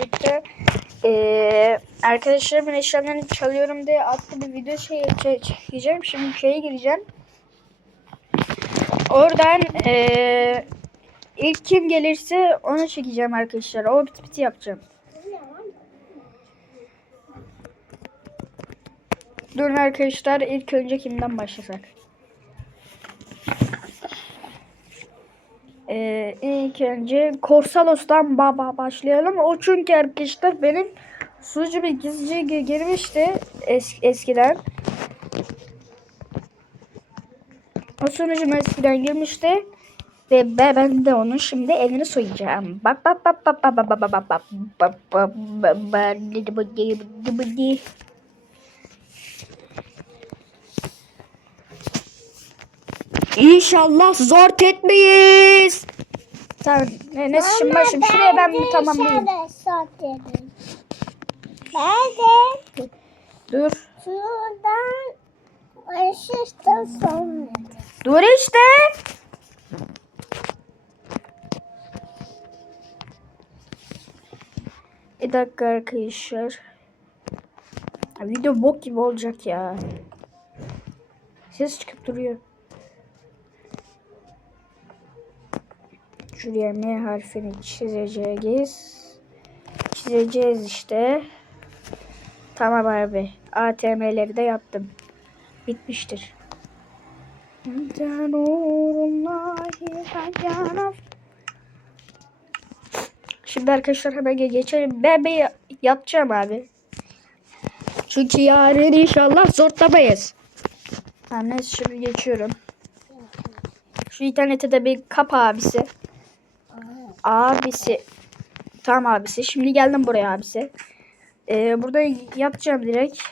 birlikte eee arkadaşlarımın eşyalarını çalıyorum diye adlı bir video şey çe- çekeceğim. Şimdi şeye gireceğim. Oradan eee ilk kim gelirse onu çekeceğim arkadaşlar. O bit biti yapacağım. Durun arkadaşlar ilk önce kimden başlasak? Ee, ilk önce Korsalos'tan baba başlayalım. O çünkü arkadaşlar benim sunucu gi- girmişti es- eskiden. O sunucum eskiden girmişti. Ve ben de onun şimdi evini soyacağım. Bak bak bak bak bak bak bak bak bak bak bak bak. İnşallah zor etmeyiz. Tamam. Ne, ne şimdi başım şuraya ben bir tamamlayayım. Ben de Dur. şuradan ışıktan sonra. Dur işte. Bir dakika arkadaşlar. Video bok gibi olacak ya. Ses çıkıp duruyor. Şuraya M harfini çizeceğiz. Çizeceğiz işte. Tamam abi. ATM'leri de yaptım. Bitmiştir. Şimdi arkadaşlar hemen ge- geçelim. Ben bir yapacağım abi. Çünkü yarın inşallah zorlamayız. Neyse şimdi geçiyorum. Şu internete de bir kap abisi. Abisi. Tamam abisi. Şimdi geldim buraya abisi. Ee, burada yatacağım direkt.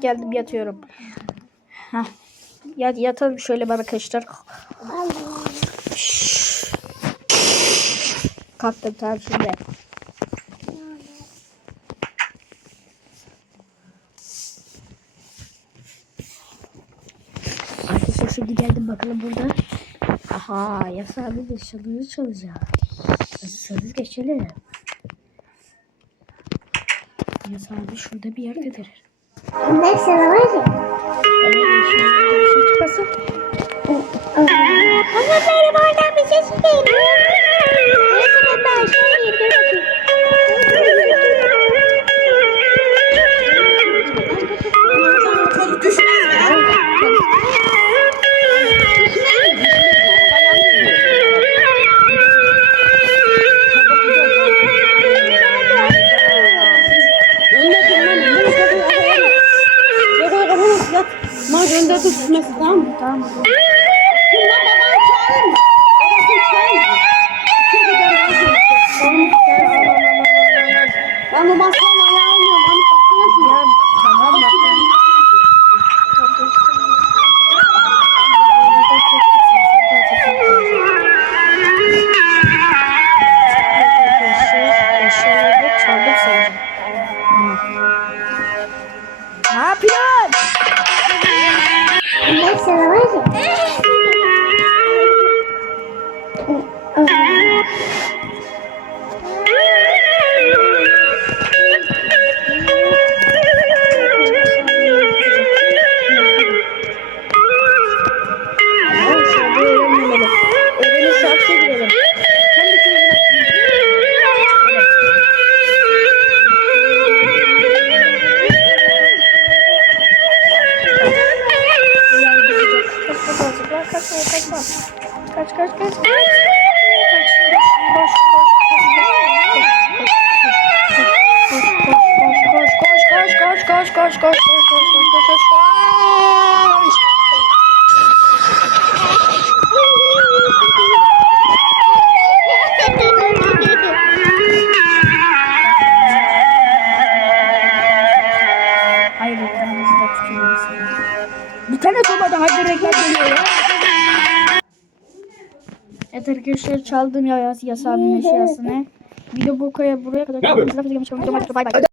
Geldim yatıyorum. Heh. Yat, yatalım şöyle bana arkadaşlar. Kalktım tamam şimdi. Arkadaşlar şimdi geldim bakalım burada. Aha yasağı bir çalıyor çalacak. Hazırsanız geçelim. Yasağı bir şurada bir yerdedir. Ne sana var ya? Şimdi bir şey çıkmasın. Ama benim oradan bir ses değil. আসসালাম kaç kaç kaç. Kaç kaç kaç. Koş koş koş koş koş koş koş koş koş koş koş koş koş koş koş koş Hayır ekranınızda tutuyorsunuz. Bir tane sormadan hadi reklam geliyor ya. Evet arkadaşlar çaldım ya yasağının eşyasını. Video bu kaya buraya kadar. Ne yapıyorsun? Bay bay.